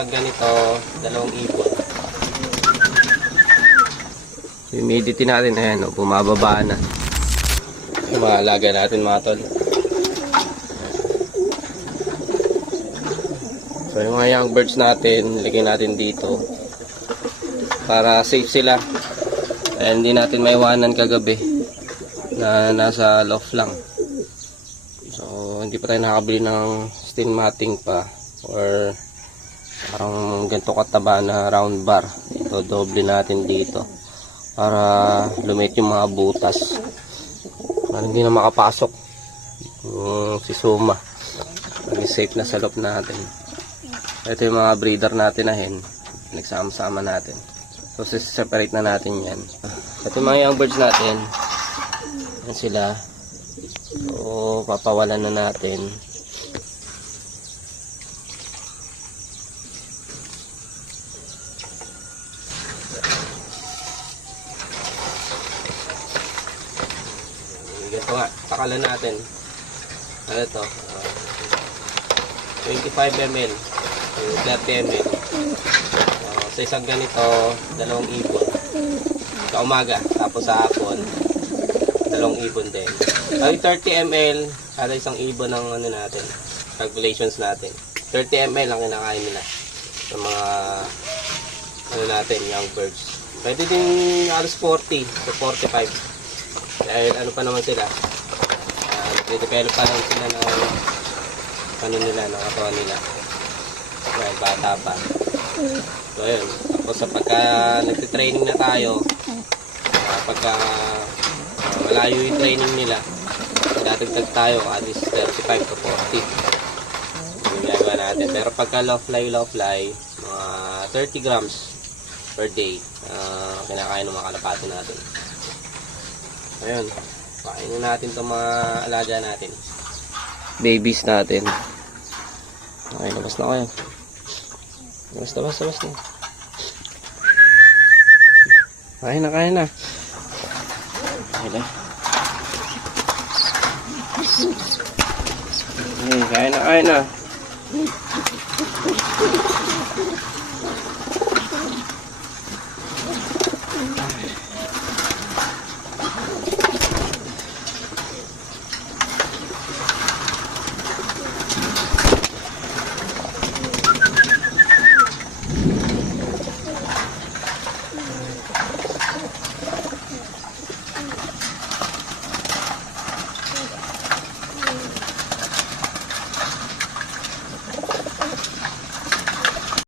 Ganito, 2 ibon. Humidity natin, ayan, bumababa na. Yung mga alaga natin, mga tol. So yung mga young birds natin, lagyan natin dito para safe sila. Kaya hindi natin maiwanan kagabi na nasa loft lang. So hindi pa tayo nakabili ng steel matting pa or parang ganito kataba na round bar. Ito doble natin dito para lumit yung mga butas para hindi na makapasok si Suma. Maging safe na sa loob natin. Ito yung mga breeder natin na hen, nagsama-sama natin. So separate na natin yan. Ito yung mga young birds natin, yan sila. So papawalan na natin. Ito nga, pakalan natin. Ano ito? 25 ml, 30 ml. Sa isang ganito, 2 ibon. Sa umaga, tapos sa hapon, 2 ibon din. Ay 30 ml, kada isang ibon ng ano natin, calculations natin. 30 ml ang kinakain nila sa mga ano natin, young birds. Pwede din alas 40 to 45. Dahil ano pa naman sila, nagde-develop pa lang sila ng ano nila, ng katawan nila. Dahil bata pa. So ayun, tapos sa pagka nagtitraining na tayo, pagka malayo yung training nila, dadagdag tayo at least 35 to 40 yung ginagawa natin. Pero pagka low fly, mga 30 grams per day kinakain ng mga kalapati natin. Ayun, kainin natin itong mga alaga natin, babies natin. Okay, labas na kayo. Labas na. Kain na. Kain na.